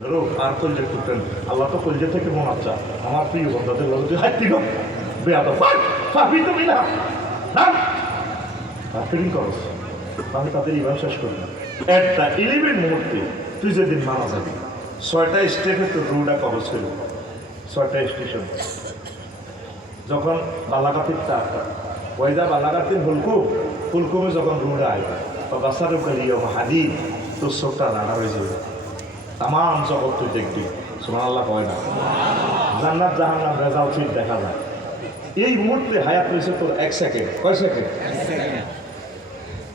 আর কলজে করতেন আল্লাহ তো কলজে থেকে মন আচ্ছা আমার প্রিয় বন্ধুদের লোক হাত দিল বেয়াদ পাবি তুমি না ফিলিং করো আমি তাদের ইমান শেষ করি না একটা 11 মুহূর্তে তুই যেদিন মারা যাবি 6টা স্টেপে তোর রুটা কবজ ছিল 6টা স্টেশন যখন বালাঘাটের চারটা ওইদা বালাঘাটের ফুলকুমে যখন রুটা আয় বা বাসার হাদি তোর চোখটা নাড়া হয়ে যাবে তাম জগৎ তুই দেখবি সুবহানাল্লাহ কয় না জান্নাত জাহান্নাম রেজাল্ট ঠিক দেখা যায় এই মুহূর্তে হায়াত হয়েছে তোর 1 সেকেন্ড কয় সেকেন্ড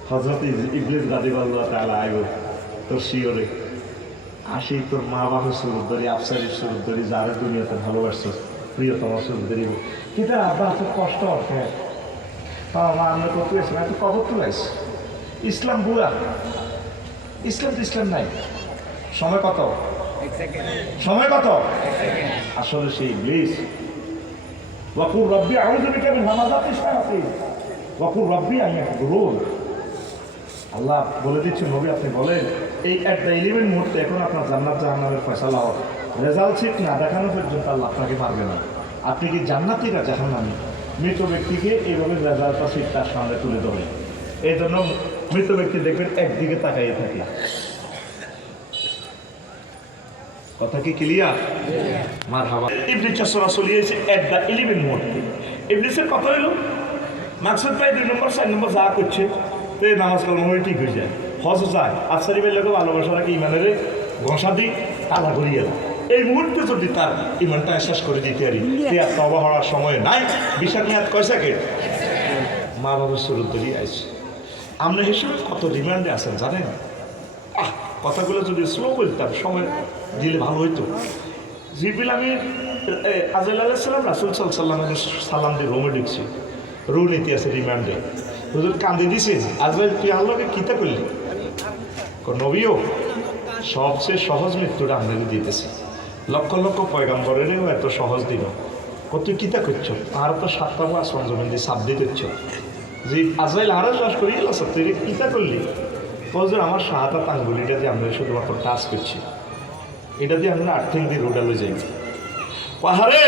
হযরত ইবলিস রাদিয়াল্লাহু তাআলা আইবো তোর শিওরে আসি তোর মা বাবার সুরত ধরি আফসারির সুরত ধরি যারা দুনিয়াতে ভালোবাসছ প্রিয়তম সুরত ধরি কিন্তু আব্বা এত কষ্ট আছে মা আমরা কত এসে এত কবর তুলাইস ইসলাম বুড়া ইসলাম তো ইসলাম নাই সময় কত সময় কত আসলে সেই ইবলিস ওয়াকুর রব্বি আউযু বিকা মিন হামাযাতিশ শায়াতিন ওয়াকুর রব্বি আন ইয়াহদুরুন আল্লাহ বলে দিচ্ছেন নবী আপনি বলেন এই একটা 11 মুহূর্তে এখন আপনার জান্নাত জাহান্নামের ফয়সালা হবে রেজাল্ট ঠিক না দেখানো পর্যন্ত আল্লাহ আপনাকে পারবে না আপনি কি জান্নাতি না জাহান্নামী মৃত ব্যক্তিকে এইভাবে রেজাল্টটা ঠিক তার সামনে তুলে ধরে এই জন্য মৃত ব্যক্তি দেখবেন একদিকে তাকাইয়ে থাকে কথা কি ক্লিয়ার মারহাবা ইবলিস রাসূল এসে এট দা 11 মুহূর্তে ইবলিসের কথা হলো মাকসুদ ভাই 2 নম্বর 4 নম্বর যা করছে তো এই নামাজ কালাম হয়ে ঠিক হয়ে যায় হজ যায় আফসারি ভাই লোক ভালোবাসা রাখি ইমানের ঘষা দিই তালা করিয়ে এই মুহূর্তে যদি তার ইমানটা শেষ করে দিতে পারি আর তবা হওয়ার সময় নাই বিশাল মেয়াদ কয়সা কে মা বাবার সুরত ধরিয়ে আসছে আমরা হিসেবে কত ডিমান্ডে আছেন জানেন কথাগুলো যদি স্লো বলতাম সময় দিলে ভালো হইতো জিবিল আমি আজাইল আলাইহিস সালাম রাসূল সাল্লাল্লাহু আলাইহি সাল্লাম দিয়ে রোমে ঢুকছি রু নীতি আছে রিমান্ডে হুজুর কান্দে দিছে আজাইল তুই আল্লাহকে কিতা করলি নবীও সবচেয়ে সহজ মৃত্যুটা আমাদের দিতেছে লক্ষ লক্ষ পয়গাম্বরেরও এত সহজ দিল তুই কিতা করছো আর তো 7টা আসমান জমিন দিয়ে সাবদি করছো যে আজাইল আরো শ্বাস করি তুই কিতা করলি বলছে আমার শাহাদাত আঙ্গুলিটা দিয়ে আমরা শুধুমাত্র টাচ করছি এটা দিয়ে আমরা আর্থিং দিয়ে রোডালে যাই পাহাড়ে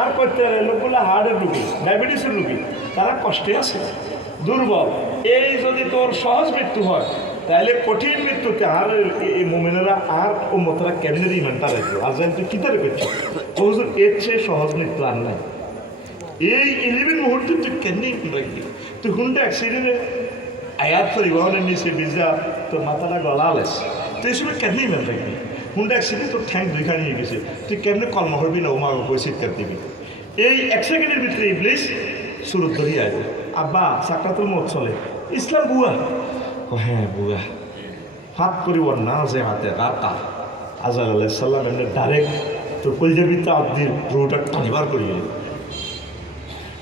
আর করতে লোকগুলো হার্টের রুগী ডায়াবেটিসের রুগী তারা কষ্টে আছে দুর্বল এই যদি তোর সহজ মৃত্যু হয় তাহলে কঠিন মৃত্যুতে আর এই মোমেনেরা আর উম্মতরা কেমনে ইমানটা রাখবে আর যেন তুই কিতারে করছো হুজুর এর চেয়ে সহজ মৃত্যু আর নাই এই 11 মুহূর্তে তুই কেমনি রাখবি তুই হুন্ডা অ্যাক্সিডেন্টে আয়াত পরিবহনের নিচে ভিজা তোর মাথাটা গলালেস তুই এই সময় কেমনি ইমান রাখবি হুন্ডা অ্যাক্সিডেন্ট তোর ঠ্যাং 2খানি হয়ে গেছে তুই কেমনে কলমা হবি না ওমা বই চিৎকার দিবি এই 1 সেকেন্ডের ভিতরে ইবলিস সুরত ধরিয়ে আসবে আব্বা সাকরাতুল মউত চলে ইসলাম বুয়া ও হ্যাঁ বুয়া হাত করিব না যে হাতে কাটা আজাইল আলাইহিস সালাম এমনি ডাইরেক্ট তোর কলজের ভিতরে আব্দির রুটা টানিবার করিয়ে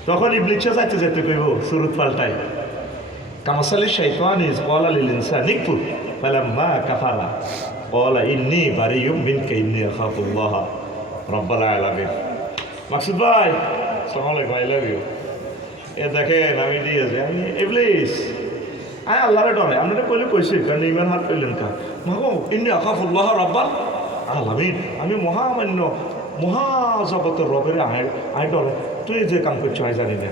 তখন ইবলিসে যাইতে যেতে কইব সুরত পাল্টাই কামাসালি শাইতানি ক্বালা লিল ইনসানি কুফর ফালাম্মা কাফারা ক্বালা ইন্নী বারিয়ুম মিনকা ইন্নী আখাফুল্লাহ রাব্বুল আলামিন মাকসুদ ভাই আসসালামু আলাইকুম আই লাভ ইউ এ দেখেন আমি দিয়েছি আমি ইবলিস আয় আল্লাহরে ডরে আমরা কইলে কইছি কারণ ইমান হাত পেলেন কা মাগো ইন্নী আখাফুল্লাহ রাব্বুল আলামিন আমি মহামান্য মহাজগতের রবের আয় ডরে তুই যে কাম করছো আয় জানি না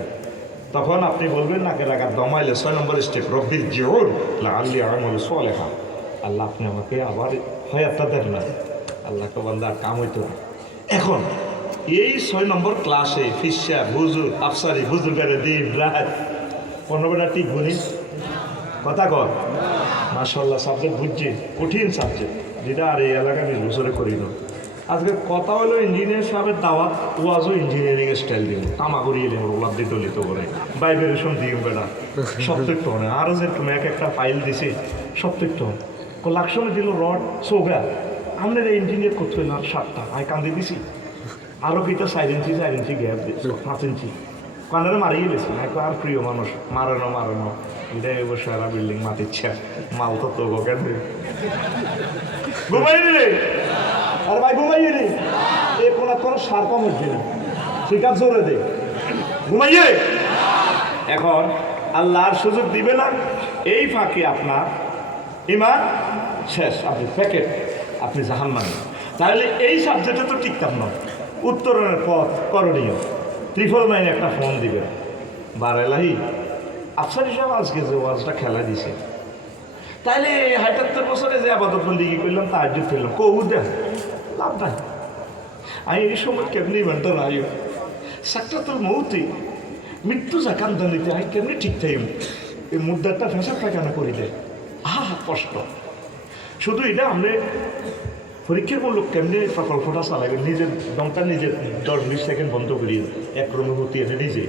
তখন আপনি বলবেন নাকে রাখা দমাইলে 6 নম্বর স্টেপ রব্বির জিউন লাআল্লি আমালু সালিহা আল্লাহ আপনি আমাকে আবার হায়াতটা দেন না আল্লাহকে বান্দার কাম হইতো না এখন এই 6 নম্বর ক্লাসে ফিসা হুজুর আফসারি হুজুরের দিন রাত 15টা টিক বলি কথা কর মাশাআল্লাহ সাবজেক্ট বুঝছি কঠিন সাবজেক্ট যেটা আর এই এলাকায় 20 বছরে করি না আজকে কথা হলো ইঞ্জিনিয়ার সাহেবের দাওয়াত ওয়াজও ইঞ্জিনিয়ারিংয়ের স্টাইল দিন তামা করিয়ে দিন ওগুলা দিয়ে দলিত করে ভাইব্রেশন দিই বেটা সত্যিক টনে আরও যে তুমি একটা ফাইল দিছি সত্যিক টন লাকশনে দিল রড চৌগা আমাদের ইঞ্জিনিয়ার করতে হইল আর 7টা আমি কান্দি দিছি আরও কিটা 4 ইঞ্চি গ্যাপ দিচ্ছি 5 ইঞ্চি কানারে মারিয়ে গেছি আর প্রিয় মানুষ মারানো এটাই অবশ্য সারা বিল্ডিং মাতিচ্ছে মাল তো কেন ঘুমাই রে আরে ভাই ঘুমাইয়ে রে এ কোনো সার কম হচ্ছে না ঠিক আছে জোরে দে ঘুমাইয়ে এখন আল্লাহর সুযোগ দিবে না এই ফাঁকে আপনার ইমান শেষ আপনি প্যাকেট আপনি জাহান্নামে তাহলে এই সাবজেক্টে তো টিকতাম না। উত্তরণের পথ করণীয় 999 একটা ফোন দিবে, বারেলাহি আফসার হিসাব আজকে যে ওয়াজটা খেলা দিছে, তাইলে ৭৮ বছরে যে আবাদত বন্দিগি করলাম তাহাজ্জুদ ফেললাম কবু দেন লাভ নাই। আমি এই সময় কেমনি ইমানটা নাই সাকরাতুল মৌতে মৃত্যু জাকান্দা নিতে আমি কেমনি ঠিক থাকি এই মুদ্রাটা ফেঁসা ফাঁকানো করে দেয়। কষ্ট। শুধু এটা আমরা পরীক্ষার মূলক কেমনি প্রকল্পটা চালাবে, নিজের দমটা নিজের 10-20 সেকেন্ড বন্ধ করিয়ে এক অনুভূতি এনে নিজে,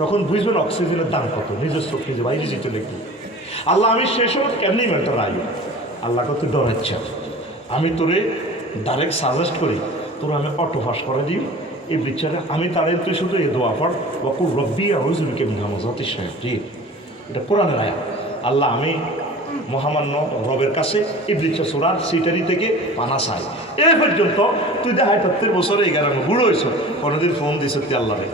তখন বুঝবেন অক্সিজেনের দাম কত, নিজের চোখ নিজে বাইরে যেতে দেখি। আল্লাহ আমি সেই সময় কেমনি ইমানটা রাই, আল্লাহ কত ডরাচ্ছা, আমি তোরে ডাইরেক্ট সাজেস্ট করি, তোর আমি অটো পাস করে দিই এই বিচারে আমি তারে তুই শুধু এ দোয়া পড় ওয়াকুর রব্বি আউযু বিকা মিন হামাযাতিশ শায়াতিন। এটা কোরআনের আয়াত। আল্লাহ আমি মহামান্য রবের কাছে ইবলিস সূরার সিটারি থেকে পানা চাই। এ পর্যন্ত তুই যে ৭৮ বছরে 11 বুড়ো হয়েছ, কোনোদিন ফোন দিস আল্লাহ রে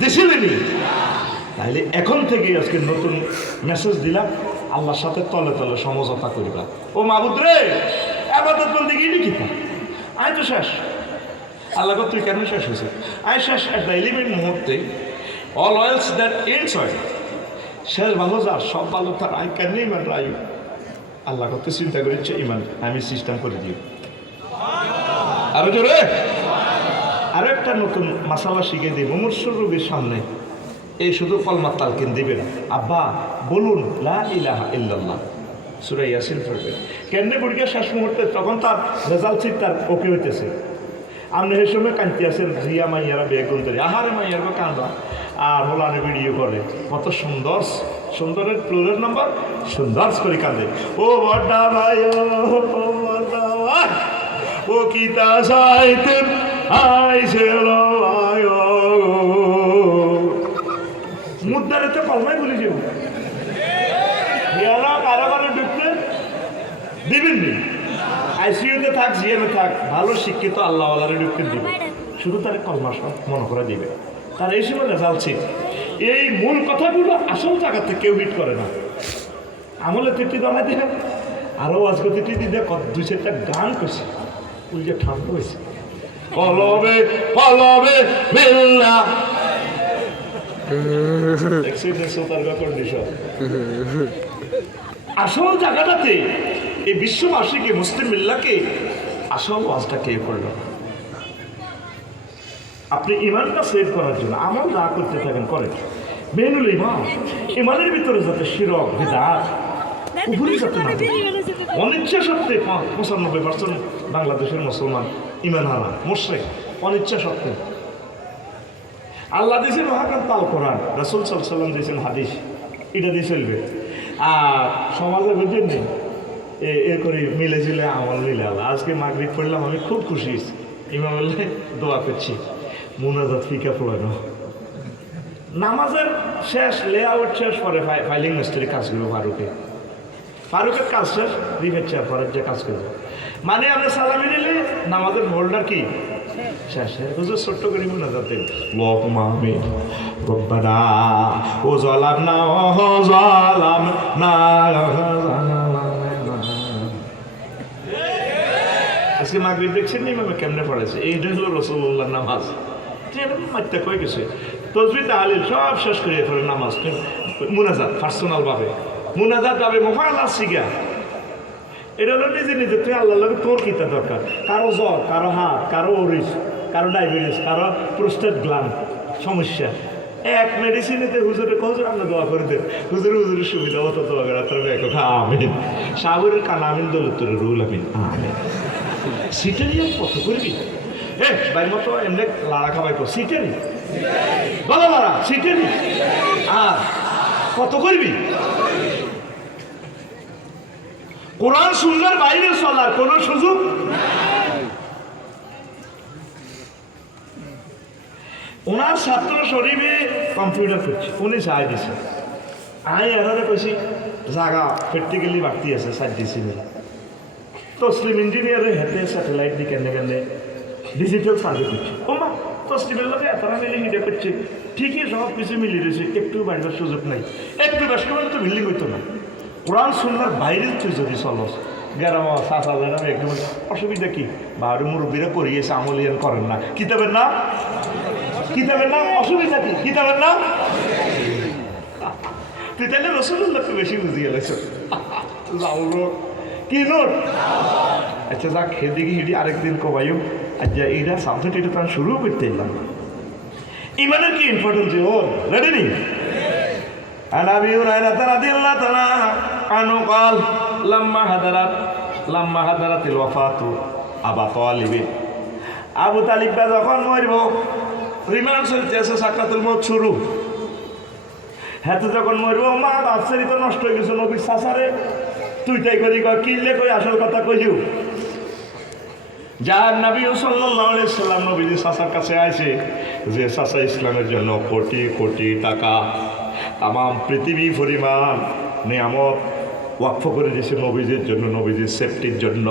দিছিলেনি? তাইলে এখন থেকে আজকে নতুন মেসেজ দিলাম, আল্লাহর সাথে তলে তলে সমঝোতা করিবা। ও মাবুদ রে আবাদত বন্দেগী লিখিতা আয় তো শেষ। আল্লাহ তুই কেন শেষ হয়েছে? আয় শেষ এট দ্য এলিমেন্ট মুহূর্তে, অল ওয়েলস দ্যাট এন্ডস হয়, শেষ ভালো যা সব ভালো তার আই কেন ইমান রাই। আল্লাহ কত চিন্তা করেছে ইমান আমি সিস্টেম করে দিই। আরো জোরে আরো একটা নতুন মাসালা শিখে দিই মুমূর্ষু রোগীর সামনে এই শুধু কলমার তালকিন দিবেন, আব্বা বলুন লা ইলাহা ইল্লাল্লাহ সূরা ইয়াসিন পড়বেন। কেমনে পরীক্ষা শেষ মুহূর্তে তখন তার রেজাল্ট সিট তার ওকে হইতেছে, আপনি সেই সময় কাঁদতে আছেন, রিয়া মাইয়ারা বেগুন তৈরি আহারে মাইয়ার বা কাঁদা আর হোলারে ভিডিও করে কত সুন্দর, সুন্দরের প্লুরাল নাম্বার সুন্দর করে কাঁদে। ও বড়া ভাই ও বড়া ভাই ও কিতা সাইতেন আইছিল ভাই মুদ্দারেতে কলমাই বলি যাও কারো কারো ঢুকতে দিবেন নি, আইসিইউতে থাক জিএমে থাক, ভালো শিক্ষিত আল্লাহওয়ালারে ঢুকতে দিবে, শুধু তার কলমা সব মনে করে দিবে, তার এই সময় রেজাল্ট ছিল। এই মূল কথাগুলো আসল জায়গাতে কেউ হিট করে না। আমলে তিটি দলাই দিয়ে আরও আজকে তিটি দিয়ে 2-4টা গান করছে, ওই যে ঠান্ডা হয়েছে কলবে কলবে মেল্লা আসল জায়গাটাতে এই বিশ্ববাসীকে মুসলিম মিল্লাকে আসল ওয়াজটা কে করল? আপনি ইমানটা সেভ করার জন্য আমল যা করতে থাকেন করেন, মেনুল ইমান ইমানের ভিতরে যাতে শিরক বিদআত উপরে যাতে না অনিচ্ছা সত্ত্বে 95% বাংলাদেশের মুসলমান ইমান হারা মুশরিক, অনিচ্ছা সত্ত্বে। আল্লাহ দিয়েছেন মহাকান্ত আল কোরআন, রাসূল সাল্লাল্লাহু আলাইহি ওয়াসাল্লাম দিয়েছেন হাদিস, এটা দিয়ে চলবে। আর সমাজে বুঝেন নেই এ করে মিলে ঝিলে আমল মিলে আল্লাহ। আজকে মাগরিব পড়লাম, আমি খুব খুশি হয়েছি, ইমাম আল্লাহ দোয়া করছি মুনাজাত ফিকা পড়ানো, নামাজের শেষ লেআউট শেষ পরে ফাইলিং মিস্ত্রি কাজ করবো, ফারুকের কাজ শেষ রিভেট চেয়ার পরের যে কাজ করবো, মানে আমরা সালামি নিলে নামাজের হোল্ডার কি শেষ। হুজুর ছোট্ট করি মুনাজাতে ওয়াকুমা আমিন রব্বানা ও যালামনা ও যালামনা। আজকে মাগরিব দেখছেন ইমামে কেমনে পড়েছে, এইটা হলো রাসূলুল্লাহর নামাজ। মাত্রা কয়ে গেছে তসবিহ তাহলিল সব শেষ করে ফেলে নামাজ মুনাজাত পার্সোনাল ভাবে, মুনাজাত ভাবে মোফাআলা শিখা। এটা হলো নিজে নিজে তুই আল্লাহর লগে তোর কিতা দরকার, কারো জ্বর, কারো হাত, কারো ওরিস, কারো ডায়াবেটিস, কারো প্রোস্টেট গ্ল্যান্ড সমস্যা, এক মেডিসিনেতে হুজুরে হুজুর আমরা দোয়া করে দেন, হুজুরের সুবিধা মতো দোয়া করে তোর ব্যাগ আমিন, সাগরের কানা আমিন দৌলতরের রুল আমিন আমিন। সিটারি কত করবি ভাই মতো এমনি লাড়া খাবাই কর সিটারি বলো লাড়া সিটারি আর কত করবি? কোরআন সুন্নাহর বাইরে চলার কোনো সুযোগ। ওনার ছাত্র শরীফে কম্পিউটার করছে, উনি চাই দিছে, আমি এখানে কইছি জায়গা প্র্যাকটিক্যালি বাড়তি আছে সাইড দিছি তসলিম ইঞ্জিনিয়ারের হাতে স্যাটেলাইট দিয়ে কেন কেন ডিজিটাল সার্ভে করছে। ও মা তসলিমের লোকে এতটা মিলে হিটে করছে, ঠিকই সব কিছু মিলিয়ে রয়েছে, একটু বাড়ির সুযোগ নাই, একটু ব্যস্ত মানে তো বিল্ডিং হইতো না। কোরআন সুন্নাহর বাইরে তুই যদি চলস গ্রাম চাচা জানাবে একদম অসুবিধা কি বাড়ি মুরব্বীরা করিয়েছে আমলিয়ান করেন না কিতাবের না অসুবিধা কি কিতাবের না তুই তাহলে রসুল্লাহকে বেশি বুঝিয়ে গেলেছ কি নোট আচ্ছা যা খেয়ে দেখি হিডি আরেকদিন কবাইও আচ্ছা এইটা সাবজেক্ট এটা তো আমি শুরু করতে এলাম ইমানের কি ইম্পর্টেন্স ওর রেডি নি عن ابي هريره رضي الله تعالى عنه قال لما حضرت الوفاه ابا طالب আবু তালিব যখন মরব রিমান্ড চলতেছে সাকরাতুল মউত শুরু হ্যাঁ যখন মরব মা আফসারি তো নষ্ট হয়ে গেছে নবীর চাচারে তুই তাই করি কিনলে কই আসল কথা কইও যার নবী সাল্লাল্লাহু আলাইহি সাল্লাম নবীজি চাচার কাছে আইছে যে চাচা ইসলামের জন্য কোটি কোটি টাকা তাম পৃথিবী পরিমাণ নিয়ামত ওয়াকফ করে দিয়েছে নবীজির জন্য নবীজির সেফটির জন্য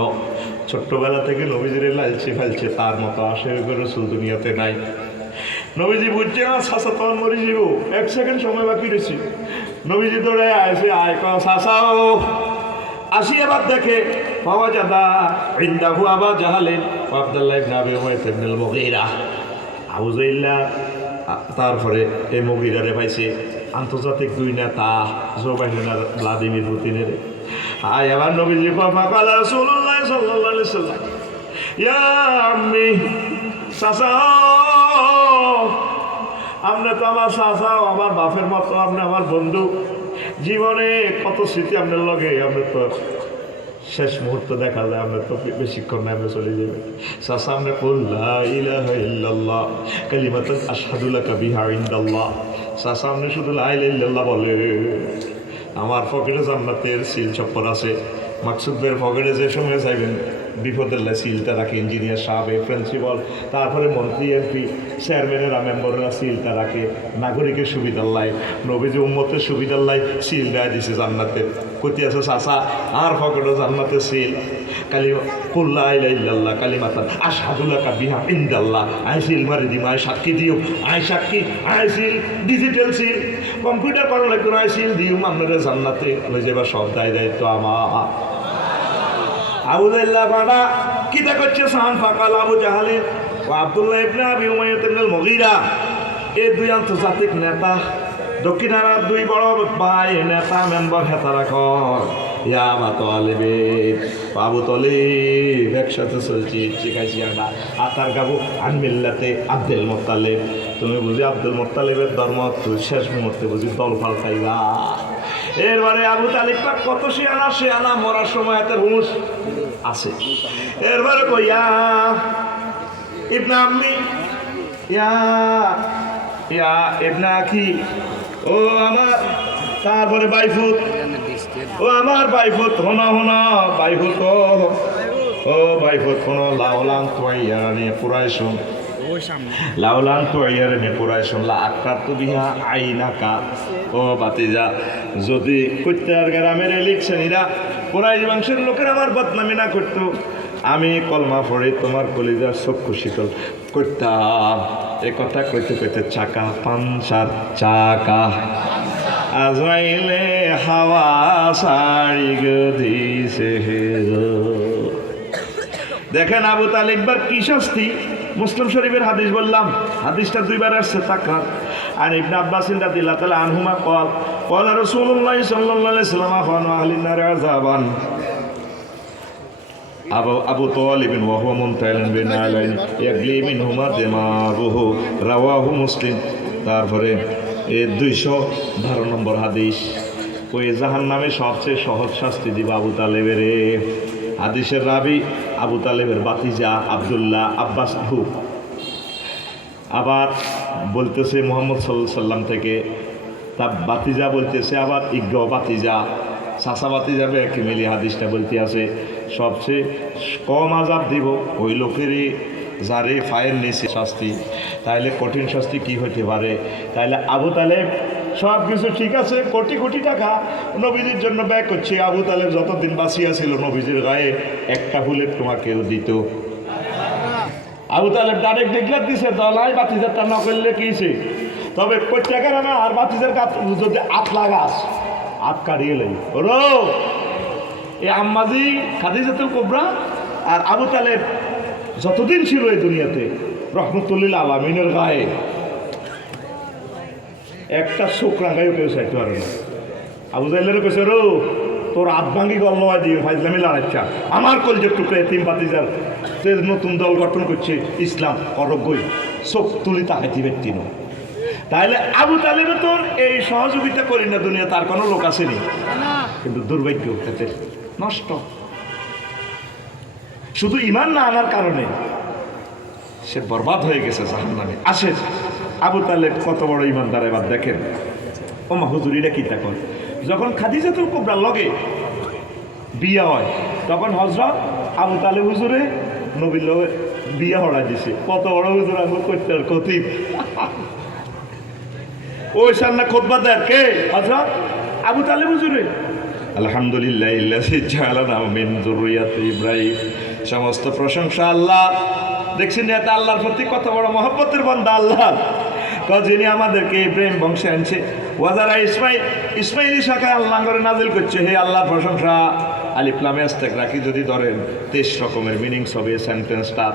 ছোট্টবেলা থেকে নবীজির লালচে ফেলছে তার মতো আশের রসুল দুনিয়াতে নাই নবীজি বুঝছে আমার চাচা তখন মরে যাব 1 সেকেন্ড সময় বাকি রয়েছে নবীজি দৌড়ে আসে আয় চাচাও আসি আবার দেখে বাবা জাদা ইন্দাহু আবা জাহালেন আব্দুল্লাহ ইবনে আবি উমাইয়া ইবনে আল মুগীরা আবু জাইল্লা তারপরে এই মুগীরারে পাইছে আন্তর্জাতিক 2 নেতা জো বাইডেন আর ভ্লাদিমির পুতিনের আয় আবার নবীজি ফাকাল রাসূলুল্লাহ সাল্লাল্লাহু আলাইহি সাল্লাম ইয়া আম্মি চাচা আপনি তো আমার চাচা আমার বাপের মতো আপনি আমার বন্ধু জীবনে কত স্মৃতি আপনার লগে আমরা তো শেষ মুহূর্ত দেখা যায় আমরা তো বেশিক্ষণ আমরা চলে যাবে চাচা আমরা লা ইলাহা ইল্লাল্লাহ কালিমাতুন আশহাদু লাকা বিহা ইনদাল্লাহ চাচা আপনি শুধু লা ইলাহা ইল্লাল্লাহ বলে আমার পকেটে জান্নাতের সিল চপ্পল আছে মাকসুদ ভাইয়ের পকেটে যে সময় চাইবেন বিপদের সিলটা রাখে ইঞ্জিনিয়ার সাহেব প্রিন্সিপাল তারপরে মন্ত্রী এমপি চেয়ারম্যানেরা মেম্বাররা সিলটা রাখে নাগরিকের সুবিধার লাই নবীজি উম্মতের সুবিধার লাই সিল দেয় দিছে জান্নাতের কতি আছে চাচা আর পকেটে জান্নাতের সিল কালিমা কুল্লা ইলাহা ইল্লাল্লাহ কালিমাতান আশহাদু লাকা বিহা ইনদাল্লাহ আই সিল মারি দিম আই সাক্ষী দিও আই সাক্ষী I seal digital seal computer করা লাগবে আই সিল দিও আপনারা জান্নাতে লই যাবা সব দায় দায়িত্ব আমার আবু জাহল বাড়া কিতা করছে সাহান ফাকাল আবু জাহালে ও আব্দুল্লাহ ইবনে আবি উমাইয়া ইবনে আল মুগীরা এই 2 আন্তর্জাতিক নেতা দক্ষিণার 2 বড় ভাই নেতা মেম্বার হেতারা কর ইয়া আবু তালিব আবু তালিব একসাথে চলছি শিখাইছি আমরা আতার গাবু আন মিল্লাতে আব্দুল মুত্তালিব তুমি বুঝি আব্দুল মুত্তালিবের ধর্ম তুই শেষ মুহূর্তে বুঝি দল পাল্টাইবা এরবারে আবু তালিব কত শিয়ানা মরার সময় এত হুঁশ আছে এরবারে কইয়া ইবনে আম্মি ইয়া ইবনে আখি ও আমার তারপরে বাইফুত ও আমার বাইফুত হোনা বাইফুত ও বাইফুত হোনা লাউলান তোয়াইয়া নিয়ে পুরাইছুন লাউলান তোয়াইয়ারে নিয়ে পুরাইছুন লা আক্কার তো বিহা আইনাকা ও বাতিজা যদি কুত্তার গ্রামের লিখছেন এরা পুরাই বংশের লোকের আমার বদনামি না করতো আমি কলমা পড়ে তোমার কলিজার চক্ষু শীতল করতাম এ কথা কইতে কইতে চাকা পাঞ্চার চাকা আজরাইলে হাওয়া সারি গদিছে দেখেন আবু তালিববার কি শাস্তি মুসলিম শরীফের হাদিস বললাম হাদিসটা 2 বার আসছে তাকরার আর ইবনে আব্বাস রাদিয়াল্লাহু তাআলা আনহুমা قال رسول الله صلى الله عليه وسلم عن اهل النار عذابا আবু তালিব وهو منتهل بنعلين يغلي منهما دماغه رواه মুসলিম তারপরে এই 212 নম্বর হাদিস ওই জাহান্নামে সবচেয়ে সহজ শাস্তি দিবা আবু তালেবের হাদিসের রাবি আবু তালেবের বাতিজা আব্দুল্লাহ আব্বাস আহু আবার বলতেছে মুহাম্মদ সাল্লাল্লাহু আলাইহি সাল্লাম থেকে তা বাতিজা বলতেছে আবার ইগ্র বাতিজা চাচা বাতিজা একই মিলি হাদিসটা বলতে আছে সবচেয়ে কম আযাব দিব ওই লোকেরই যারে ফায়ের নিছে শাস্তি তাইলে কঠিন শাস্তি কি হতে পারে তাইলে আবু তালেব সব কিছু ঠিক আছে কোটি কোটি টাকা নবীজির জন্য ব্যয় করছে আবু তালেব যতদিন বাঁচিয়া ছিল নবীজির গায়ে একটা ফুলের তোমাকেও দিত আবু তালেব ডাইরেক্ট ডিক্লেয়ার দিছে দলাই বাতিজারটা না করলে কিছে তবে কোটি টাকার না আর বাতিজার কাজ যদি আত লাগাস আত কাটিয়ে লাই এই আম্মাজি খাদিজাতুল কুবরা আর আবু তালেব যতদিন ছিল এই দুনিয়াতে রহমতুল্লিল আলামিনের গায়ে একটা চোখ রাঙাইও কেউ চাইতে পারে না। আবু জাহেলেরও কেছে রো তোর হাত ভাঙ্গি গল নয় দিয়ে ফাইজলামি লড়াইছা আমার কলজের টুকরে তিন বাতিজার সে নতুন দল গঠন করছে ইসলাম অরজ্ঞই চোখ তুলি তাকাইতে ব্যক্তি নয়। তাহলে আবু তালেবে তোর এই সহযোগিতা করি না দুনিয়া তার কোনো লোক আসেনি, কিন্তু দুর্ভাগ্য তাদের নষ্ট শুধু ইমান না আনার কারণে সে বরবাদ হয়ে গেছে জাহান্নামে। আসেন আবু তালেব কত বড় ইমানদার এবার দেখেন। ও মা হুজুরিরা কি দেখেন যখন খাদিজাতুল কুবরার লগে বিয়ে হয় তখন হযরত আবু তালেব হুজুরে নবীর লগে বিয়ে হড়া দিছে। কত বড় হুজুর আমি করতে খতিব ওই সামনে খুতবা দেয় কে হযরত আবু তালেব হুজুরে। আলহামদুলিল্লাহ ইল্লাযী জাআলানা মিন যুররিয়াতি ইব্রাহিম, সমস্ত প্রশংসা আল্লাহ। দেখছেন এটা আল্লাহর প্রতি কত বড় মহব্বতের বান্দা আল্লাহ, যিনি আমাদেরকে প্রেম বংশে আনছে। ওয়াজারা ইসমাইলি শাখায় আল্লাহ করে নাজিল করছে। হে আল্লাহ প্রশংসা আলিফ লাম ইস্তেক রাখি যদি ধরেন 23 রকমের মিনিংস হবে সেন্টেন্সটা,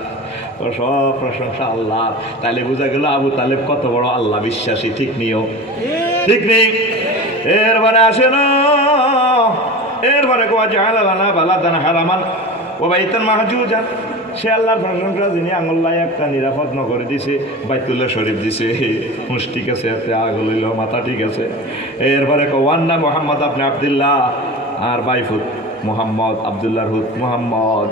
সব প্রশংসা আল্লাহ। তাহলে বোঝা গেল আবু তালেব কত বড় আল্লাহ বিশ্বাসী। ঠিক নিও ঠিক নেই। এরপরে আসে না এরপরে কোয়া জাহালানা বালাদান হারামান ও বাইতান মাহজুজান, সে আল্লাহর প্রশংসা যিনি আঙুল্লায় একটা নিরাপদ নগরে দিছে, বাইতুল্লাহ শরীফ দিছে, হুঁশ ঠিক আছে, এতে আগল হইল মাথা ঠিক আছে। এরপরে ওয়ান্না মোহাম্মদ আপনি আবদুল্লাহ আর বাইফুত মোহাম্মদ আবদুল্লাহর হুদ মোহাম্মদ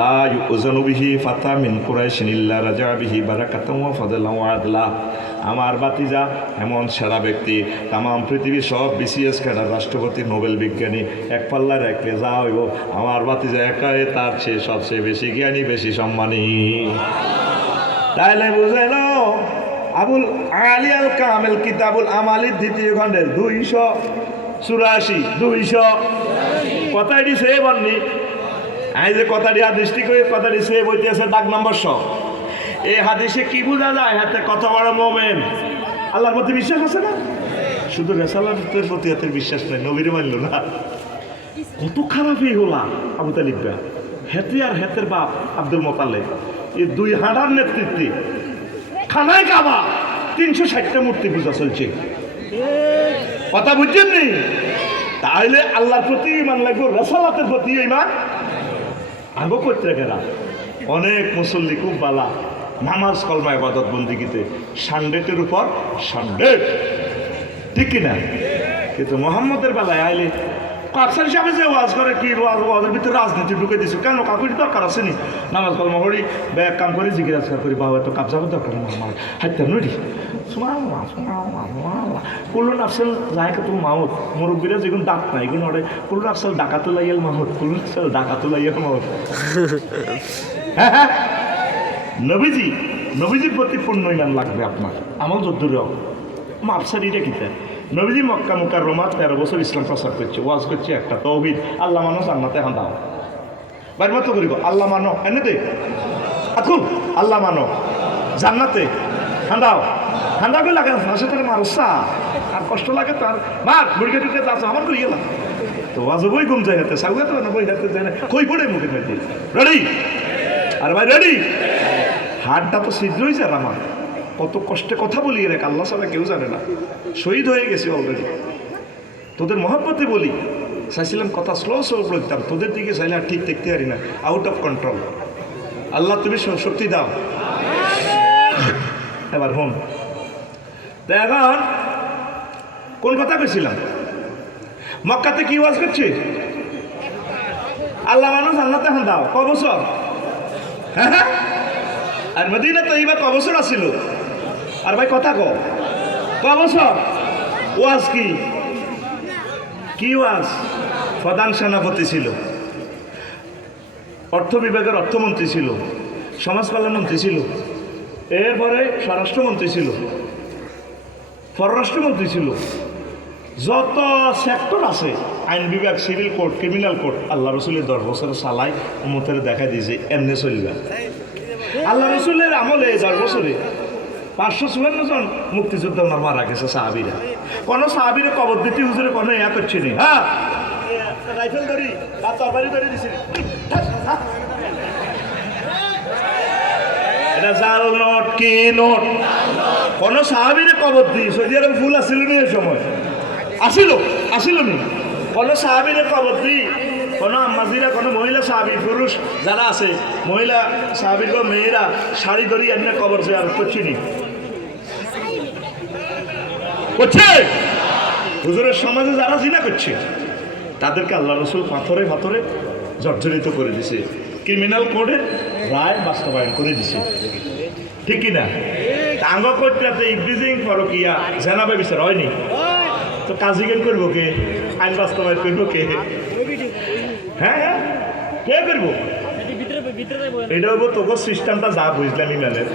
লা ইউজানু বিহি ফাতা মিন কুরাইশিন ইল্লা রাজা বিহি বারাকাতাও ওয়া ফাদলাও ওয়া আদলা। আমার বাতিজা এমন সেরা ব্যক্তি, তাম পৃথিবীর সব বিসিএস ক্যাডার রাষ্ট্রপতি নোবেল বিজ্ঞানী এক পাল্লায় রাখলে যা হইব আমার বাতিজা একাই তার চেয়ে সবচেয়ে বেশি জ্ঞানী বেশি সম্মানী। তাইলে বুঝে নাও আবুল আলী আল কামেল কিতাবুল আমালির 2য় খণ্ডের 284 200 কথাটি সে বলনি আমি যে কথাটি দৃষ্টি করে কথাটি সে বইতে আছে দাগ নম্বর 100। এই হাদিসে কি বোঝা যায়? হাতে কত বড় মোমেন, আল্লাহর প্রতি বিশ্বাস আছে না, শুধু রেসালাতের প্রতি হাতের বিশ্বাস নেই, নবীরে মানল না। কত খারাপ এই হলা আবু তালিবরা, হেতে আর হেতের বাপ আব্দুল মোতালেব, এই 2 হাঁটার নেতৃত্বে খানায় কাবা 360টা মূর্তি পূজা চলছে। কথা বুঝছেন নি? তাহলে আল্লাহর প্রতি ইমান লাগবে, রেসালাতের প্রতি ইমান আগে করতে গেলা। অনেক মুসল্লি খুব বালা নামাজ কলমা ইবাদত বন্দিগিতে সানডেটের উপর সানডে, ঠিক কিনা? কিন্তু মোহাম্মদের বেলায় আইলে কাকসার হিসাবে যে ওয়াজ করে কি ওয়াজের ভিতরে রাজনীতি ঢুকে দিচ্ছে কেন? কাকুর দরকার আছে নি? নামাজ কলমা করি ব্যাগ কাম করি জিজ্ঞাসা আজকার করি বাবা তো কাবজাবের দরকার আমার হাইতে নড়ি কুল্লুন আফসেল যায়কে তুমি মাহমুদ মুরব্বীরা যেগুলো ডাক না এগুলো ওরে কুল্লুন আফসেল ডাকাতুল আইয়াল মাহমুদ, কুল্লুন আফসেল ডাকাতুল আইয়াল মাহমুদ। হ্যাঁ হ্যাঁ, নবীজির প্রতি পূর্ণ ইমান লাগবে আপনার, আমার যদ্দূর মাপসারিটা কিতা। নবীজি মক্কা মুকাররমা 13 বছর ইসলাম প্রচার করছে, ওয়াজ করছে একটা তাওহীদ, আল্লাহ মানো জান্নাতে এখন দাও বাইর মতো করিব, আল্লাহ মানো এনে দে এখন আল্লাহ মানো জান্নাতে ঠান্ডাও ঠান্ডা করে লাগে হাসে তার মারসা আর কষ্ট লাগে তার মার মুড়িকে টুকে যাচ্ছে আমার করি গেলাম তো ওয়াজ বই ঘুম যায় হাতে সাউগাতে না বই হাতে যায় না কই পড়ে মুখে খাইতে রেডি। আর ভাই রেডি, হাতটা তো ছিদ্র হয়েছে আর আমার কত কষ্টে কথা বলি রে, আল্লাহ ছাড়া কেউ জানে না, শহীদ হয়ে গেছি অলরেডি। তোদের মহব্বতে বলি, চাইছিলাম কথা স্লো বলতাম, তোদের দিকে চাইলে আর ঠিক দেখতে পারি না, আউট অফ কন্ট্রোল। আল্লাহ তুমি শক্তি দাও। এবার হন এখন কোন কথা কইছিলাম? মক্কাতে কি ওয়াজ করছে? আল্লাহ মানুষ জান্নাতে এখন দাও ক বছর? হ্যাঁ, আর মদিনা তো এইবার ক বছর আসছিল? আর ভাই কথা ক বছর? ওয়াজ কি ওয়াজ? প্রধান সেনাপতি ছিল, অর্থ বিভাগের অর্থমন্ত্রী ছিল, সমাজ কল্যাণমন্ত্রী ছিল, এরপরে স্বরাষ্ট্রমন্ত্রী ছিল, পররাষ্ট্রমন্ত্রী ছিল, যত সেক্টর আছে আইন বিভাগ, সিভিল কোর্ট, ক্রিমিনাল কোর্ট, আল্লাহ রসুলের 10 বছরের সালাই উম্মতের দেখা দিয়েছে এমনি চলবে। আল্লাহ রসুলের আমলে 10 বছরে 554 জন মুক্তিযোদ্ধা ওনার মারা গেছে সাহাবিরা। কোনো সাহাবিরা কবর দিতে হুজুরে কোনো ইয়া করছে নি। হ্যাঁ রাইফেল ধরি আর তরবারি ধরে দিছি এটা জাল নোট কি নোট কোন সাহাবীরে কবর দি সৌদি আরব ফুল আসিল নি এই সময় আসিল নি কোন সাহাবীরে কবর দি কোন আম্মাজিরা কোন মহিলা সাহাবী পুরুষ যারা আছে মহিলা সাহাবীর মেয়েরা শাড়ি ধরি এমনি কবর জিয়ারত করছি নি করছে হুজুরের সমাজে যারা জিনা করছে তাদেরকে আল্লাহ রসুল পাথরে পাথরে জর্জরিত করে দিছে ক্রিমিনাল কোডের রায় বাস্তবায়ন করে দিছে ঠিক কিনা আঙ্গ করতে ইভরিজিং পরকিয়া জানাবে বিচার হয়নি তো কাজিগেন করবো কে আইন বাস্তবায়ন করবো কে হ্যাঁ হ্যাঁ কে করবো এটা হবো তোকে সিস্টেমটা যা বুঝলাম ইমানের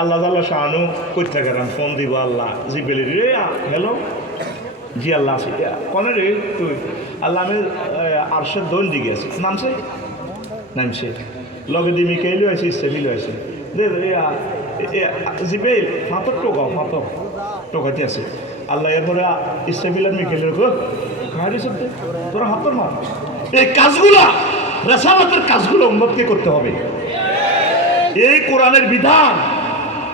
আল্লাহ আল্লাহ শাহানু করতে গেলাম ফোন দিব আল্লাহ জি বেলি রে হ্যালো জি আল্লাহ আছে কনে রে তুই আল্লাহ আমি আরশের দোল দিকে আছি নামছে লগে দি মিকাইলও আছে ইসরাফিলও আছে জিবেল ফাঁতর টোকাতে আছে আল্লাহ এরপরে ইসরাফিল আর মিকাইলের কাহারি সত্যি তোরা হাতর মার এই কাজগুলা রেসামতের কাজগুলো উম্মতকে করতে হবে এই কোরআনের বিধান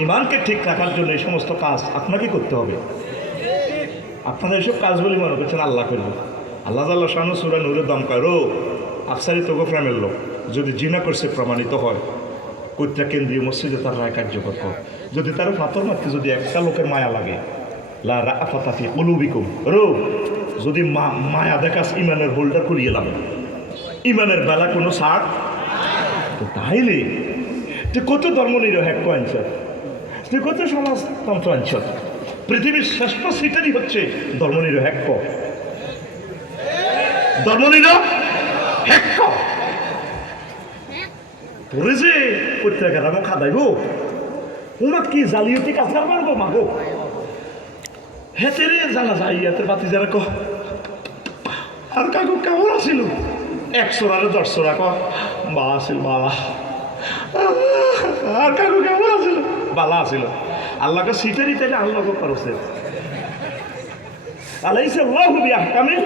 ইমানকে ঠিক রাখার জন্য এই সমস্ত কাজ আপনাকে করতে হবে আপনারা এইসব কাজগুলি মনে করছেন আল্লাহ করবো আল্লাহ আল্লাহ শাহানু সূরা নূরের দম করো আফসারি তোগো ফ্রামের লোক যদি জিনা করছে প্রমাণিত হয় কইত্রা কেন্দ্রীয় মসজিদে তার রায় কার্যকর কর যদি তার পাথর মারতে যদি একটা লোকের মায়া লাগে লা রাফাতা ফি কুলুবিকুম রো যদি মায়া দেখাস ইমানের হোল্ডার করিয়ে লাভ ইমানের বেলা কোনো ছাড় তো তাইলে তুই কত ধর্মনিরপেক্ষ আনছ তুই কত সমাজতন্ত্র আনছ পৃথিবীর শ্রেষ্ঠ সিটারই হচ্ছে ধর্মনিরপেক্ষ তোরে যে করতে গেলাম খাদাইব উনার কি জালিয়াতি কাজ করবো মাগো হেতে রে জানা যায় ইয়াতের বাতি যারা কহ আর কাকু কেমন আসিল 100 আর 10 কহ বা আসিল বালা আর কাকু কেমন আসিল বালা আসিল আল্লাহকে সিটারি তাইলে আল্লাহকে করছে আলাইসা আল্লাহু বিআহকামিল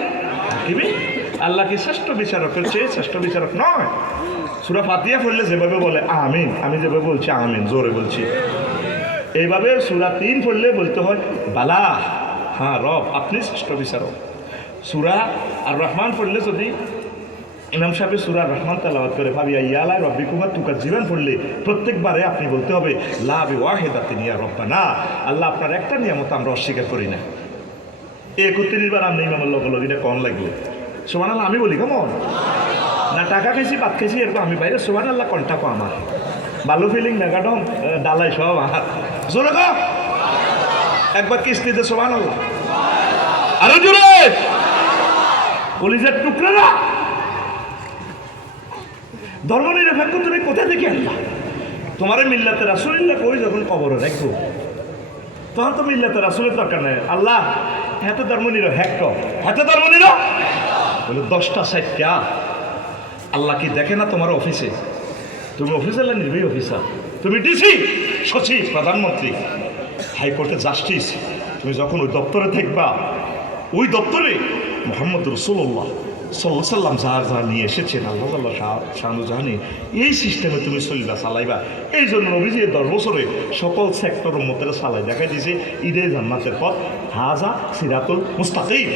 হাকিমিন আল্লাহ কি শ্রেষ্ঠ বিচারকের চেয়ে শ্রেষ্ঠ বিচারক নয় সূরা ফাতিহা পড়লে যেভাবে বলে আমিন আমি যেভাবে বলছি আমিন জোরে বলছি এইভাবে সূরা 3 পড়লে বলতে হয় বালা হ্যাঁ রব আপনি শ্রেষ্ঠ বিচারক সূরা আর রহমান পড়লে যদি ইমাম সাহেব সূরা রহমান তেলাওয়াত করে ভাবিয়া ইয়ালা রব্বিকুমা তুকাজ্জিবান পড়লে প্রত্যেকবারে আপনি বলতে হবে লা বিওয়াহিদাতিন ইয়া রব্বানা আল্লাহ আপনার একটা নিয়ামত আমরা অস্বীকার করি না 31 বার আপনি ইমামের লোক এটা কম লাগলো সুবহানাল্লাহ আমি বলি কেমন না টাকা খাইছি ভাত খাইছি এরকম আমি বাইরে সুবহানাল্লাহ কন্টা কো আমার ভালো ফিলিং মেগাডম ডালাই সব আমার জোরে কো একবার কিস্তিতে সুবহানাল্লাহ আরো জোরে কলিজার টুকরা না ধর্মনিরপেক্ষ তুমি কোথা থেকে আনবা তোমার মিল্লাতে রাসূলুল্লাহ কই যখন কবরে রাখবো তখন তো মিল্লাতে রাসূলের দরকার নাই আল্লাহ এত ধর্মনিরপেক্ষ বলে 10টা 60টা আল্লাহ কি দেখে না তোমার অফিসে তুমি অফিসার নির্বাহী অফিসার তুমি ডিসি সচিব প্রধানমন্ত্রী হাইকোর্টের জাস্টিস তুমি যখন ওই দপ্তরে থাকবা ওই দপ্তরে মুহাম্মদ রাসূলুল্লাহ সাল্লাল্লাহু আলাইহি সাল্লাম যা নিয়ে এসেছেন আল্লাহ শাহানু জাহানি এই সিস্টেমে তুমি চলবা চালাইবা এই জন্য নবীজি 10 বছরে সকল সেক্টরের মধ্যে চালাই দেখাই দিয়েছে ঈদে জান্নাতের পথ হাজা সিরাতুল মুস্তাকিম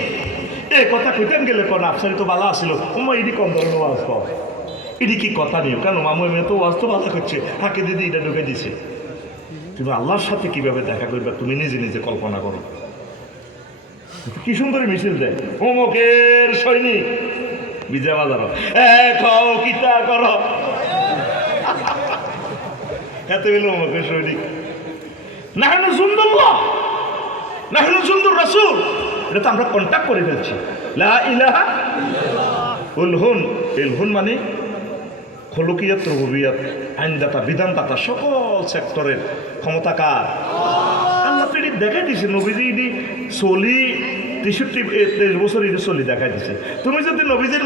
এই কথা কইতেন গেলে কোন আফসারি তো বালা আসিল ওমা ইডি কম ধরনের ওয়াজ কর ইডি কি কথা নিও কেন মামু এমনি তো ওয়াজ তো বালা করছে হাঁকে দিদি এটা ঢুকে দিছে তুমি আল্লাহর সাথে কিভাবে দেখা করবে তুমি নিজে নিজে কল্পনা করো কি সুন্দর মিছিল দেয় অমুকের সৈনিক বিজয় বাজার খাও কিতা করো এত বলল অমুকের সৈনিক নাহনু সুন্দরল্লাহ নাহনু সুন্দর রাসূল এটা তো আমরা কন্ট্যাক্ট করে ফেলছি লা ইলাহা উলহুন ইলহুন মানে খলুকিয়াত রুবুবিয়াত আইনদাতা বিধানদাতা সকল সেক্টরের ক্ষমতাকার আল্লাহ তো এটি দেখাই দিছে নবীজি এটি চলি 63 বছর এটি চলি দেখাই দিছে তুমি যদি নবীজির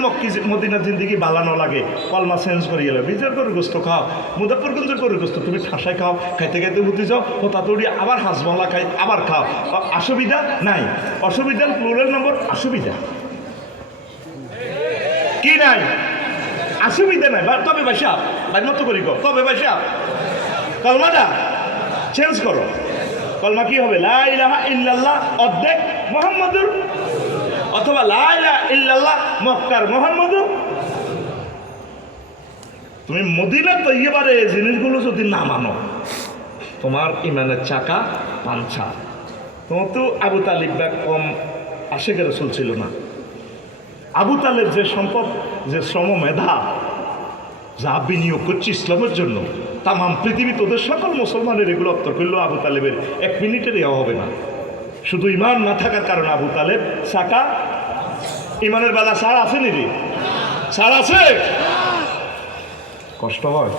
মদিনার জিন্দিগি বালানো লাগে কলমা চেঞ্জ করে গেলে বিজয়ের করে গোস্ত খাও মুজাফফরগঞ্জের করে গোস্ত তুমি ঠাসায় খাও খাইতে খাইতে বুঝতে যাও হতাতড়ি আবার হাঁসবাংলা খাই আবার খাও অসুবিধা নাই অসুবিধার প্লুরাল নম্বর অসুবিধা কি নাই অসুবিধা নাই তবে বাসা বাড়ির মতো করি তবে বাসা কলমাটা চেঞ্জ করো কলমা কি হবে লা ইলাহা ইল্লাল্লাহ অর্ধেক মুহাম্মাদুর অথবা লা ইলাহা ইল্লাল্লাহ মক্কার মুহাম্মাদুর। তুমি মদিনা তৈবারে জিনিসগুলো যদি না মানো তোমার ইমানের চাকা পাঞ্চা। তোমার তো আবু তালিব বা কম আশেকের রাসূল ছিল না। আবু তালেব যে সম্পদ যে শ্রম মেধা যা বিনিয়োগ করছে ইসলামের জন্য তাম পৃথিবী তোদের সকল মুসলমানের এগুলো অত্তর করলেও আবু তালেবের 1 মিনিটের দেওয়া হবে না। শুধু ইমান না থাকার কারণে আবু তালেব চাকা ইমানের বেলা সার আছে নাকি সার আছে কষ্ট হয়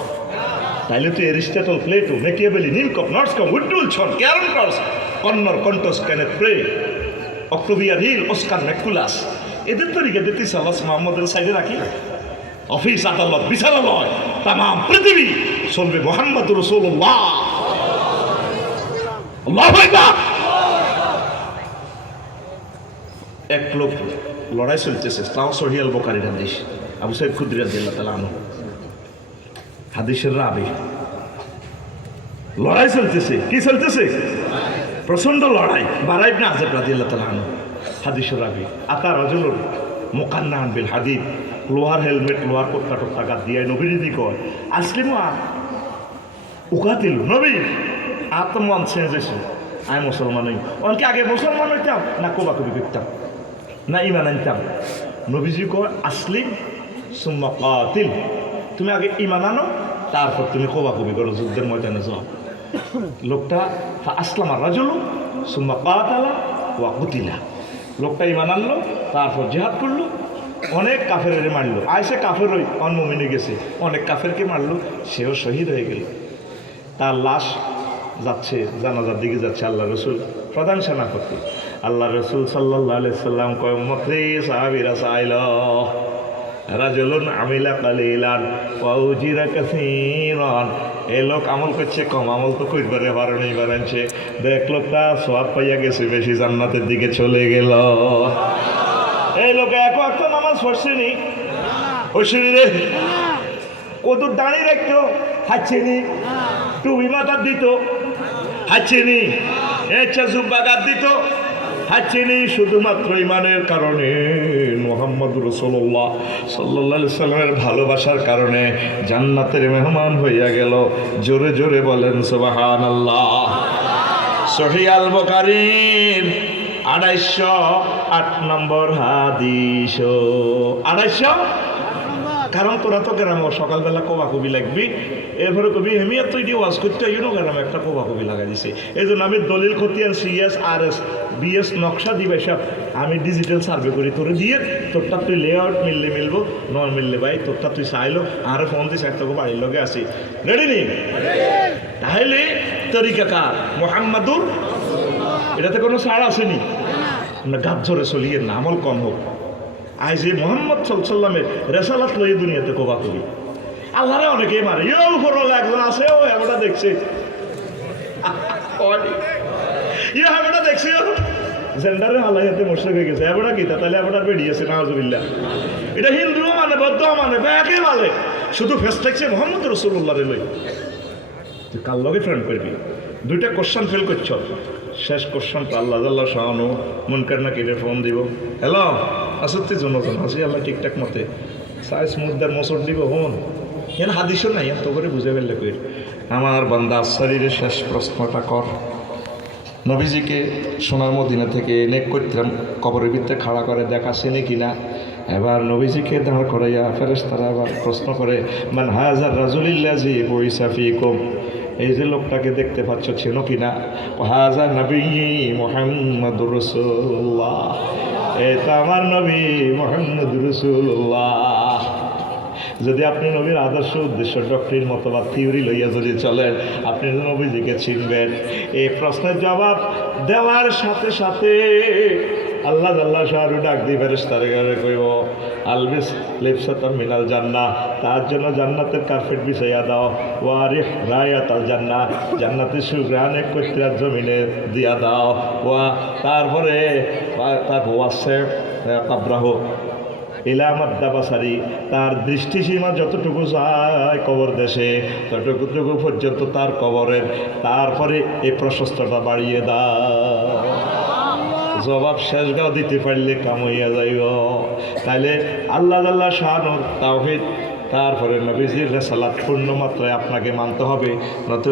তাইলে তুই এরিস্টটল প্লেটো মেকিয়াভেলি নিমকপ নর্সকম উডুলসন ক্যারন ক্রস কন্নর কন্টস Kenneth Pray Octavia Hill Oscar ম্যাকুলাস এদের তরিকা দেখতে সাল্লাহ মোহাম্মদের সাইডে রাখি অফিস আদালত বিচারালয় তাম পৃথিবী চলবে মুহাম্মদ রাসূলুল্লাহ। আল্লাহু আকবার। এক লোক লড়াই চলতেছে তাও সহিহ আল বুখারীর হাদিস আবু সাঈদ খুদরী রাদিয়াল্লাহু তাআলা আনহু হাদিসের রাবি লড়াই চলতেছে কি চলতেছে প্রচন্ড লড়াই বারা ইবনে আযাব রাদিয়াল্লাহু তাআলা আনহু হাদিসের রাবি আতা রাজুলুন মুকান্নান বিল হাদিদ লোহার হেলমেট লোহার কোট্টা টোট্টা গাদ দিয়ে নবীর দি কয় আসলিমু উকাতিল নবী আত্মমান চেঞ্জ হয়েছে আমি মুসলমান হই অনেকে আগে মুসলমান হইতাম না কোবাকুবি করতাম না ইমান আনতাম নবীজি কয় আসলিম সুম্মা কাতিল তুমি আগে ইমান আনো তারপর তুমি কোবাকুবি করো যুদ্ধের ময়দানে যাও। লোকটা আসলামা রাজুলু সুম্মা কাতালা ওয়া কুতিলা লোকটা ইমান আনলো তারপর জিহাদ করলো অনেক কাফের মারলো আয়সে কাফের ওই অনমমিনে গেছে অনেক কাফেরকে মারলো সেও শহীদ হয়ে গেল। তার লাশ যাচ্ছে জানাজার দিকে যাচ্ছে আল্লাহ রসুল প্রধান সেনাপতি আল্লাহ রসুল সাল্লাল্লাহু আলাইহি সাল্লাম কয় উম্মতে সাহাবীরা চাইল রাজুলুন আমিলা কালিলান ওয়া উজিরা কাসীরান এই লোক আমল করছে কম আমল তো কইবারে পারে নাই বানাইছে দেখ লোকটা সওয়াব পাইয়া গেছে বেশি জান্নাতের দিকে চলে গেল। এই লোক এক ওয়াক্ত নামাজ পড়ছেনি পড়ছেনি রে কদুর দাঁড়িয়ে রাখতো হাঁচছেনি টুপি মাথার দিত হাঁচছেনি এচ্ছা জুব্বা গাদ দিত হাঁচছেনি শুধুমাত্র ইমানের কারণে মুহাম্মদ রাসূলুল্লাহ সাল্লাল্লাহু আলাইহি সাল্লামের ভালোবাসার কারণে জান্নাতের মেহমান হইয়া গেল। জোরে জোরে বলেন সুবহানাল্লাহ। সহিহ আল বুখারীর 208 নম্বর হাদিস 208 কারণ তোরা তো গ্রামে সকালবেলা কোবাকবি লাগবি এরপরে কবি হেমিয়া তুই দিয়ে ওয়াজ করতে ইউনো গ্রামে একটা কোবাকবি লাগাই দিছে এই জন্য আমি দলিল খতিয়ান সিএস আর এস বিএস নকশা দিবে সব আমি ডিজিটাল সার্ভে করি তোরে দিয়ে তোরটা তুই লেআউট মিললে মিলবো নয় মিললে ভাই তোরটা তুই চাইলো আর ফোন দিস একটা বাড়ির লগে আসি রেডি নি তাহলে তরিকা কার মুহাম্মাদুর এটাতে কোনো ছাড় আসেনি আমরা গাছ ধরে চলিয়ে না আমল কম হোক আজ এই মোহাম্মদ সাল্লামের রেসালাত লই দুনিয়াতে কোবা কবি আল্লাহরে অনেকেই মারে ইয়ে উপরওয়ালা একজন আছে ও এমনটা দেখছে ইয়ে এমনটা দেখছে জেন্ডারে আল্লাহতে মোশরিক হয়ে গেছে এমনটা কি তাহলে এমনটা বেরিয়েছে নাউজুবিল্লাহ এটা হিন্দুও মানে বৌদ্ধও মানে ব্যাকে মানে শুধু ফেস থাকছে মোহাম্মদ রাসূলুল্লাহ রে লই তুই কার লগে ফ্রেন্ড করবি দুইটা কোশ্চেন ফেল করছ শেষ কোশ্চেন তো আল্লাহ আল্লাহ শাহানো মুনকার না কেটে ফোন দিব হ্যালো আসতে জনজন আসি আল্লাহ ঠিকঠাক মতে সাইজ মুদ্দার মসর দিব হন এন হাদিসও নাই তো করে বুঝে ফেললে কই আমার বান্দা শরীরের শেষ প্রশ্নটা কর নবীজিকে সোনার মদিনা থেকে নেক করতাম কবরের ভিতরে খাড়া করে দেখাচ্ছেনি কিনা এবার নবীজিকে দাঁড় করাইয়া ফেরেশতারা আবার প্রশ্ন করে মান হাজার রাজুলিল্লাজি বইসা ফিকুম এই যে লোকটাকে দেখতে পাচ্ছ চেনো কিনা হাজার নবী মুহাম্মদুর রাসূলুল্লাহ এটা আমার নবী মুহাম্মদুর রাসূলুল্লাহ। যদি আপনি নবীর আদর্শ উদ্দেশ্য ডক্টরিন মতবাদ থিওরি লইয়া যদি চলেন আপনি নবীজিকে চিনবেন। এই প্রশ্নের জবাব দেওয়ার সাথে সাথে আল্লাহ আল্লাহ শাহরু ডাক দিয়ে ফেরেশতারে কইব আলবিস লিবসাতাম মিনাল জান্নাহ তার জন্য জান্নাতের কার্পেট বিছাইয়া দাও ওয়ারিহ রায়াতাল জান্নাহ জান্নাতের সুগ্রাণ এক কইত্রার জমিনে দিয়া দাও ওয়া তারপরে তার ওয়াসে কাবরাহ ইলা মাদ্দাবাসারি, তার দৃষ্টিসীমা যতটুকু যায় কবর দেশে ততটুকু পর্যন্ত তার কবরের, তারপরে এই প্রশস্তটা বাড়িয়ে দাও। জবাব শেষ গাও দিতে পারলে কাম হইয়া যাইব। তাইলে আল্লাহ আল্লাহ শাহানুর তাওহীদ, তারপরে নবীজির রেসালাত পূর্ণ মাত্রায় আপনাকে মানতে হবে, নতুবা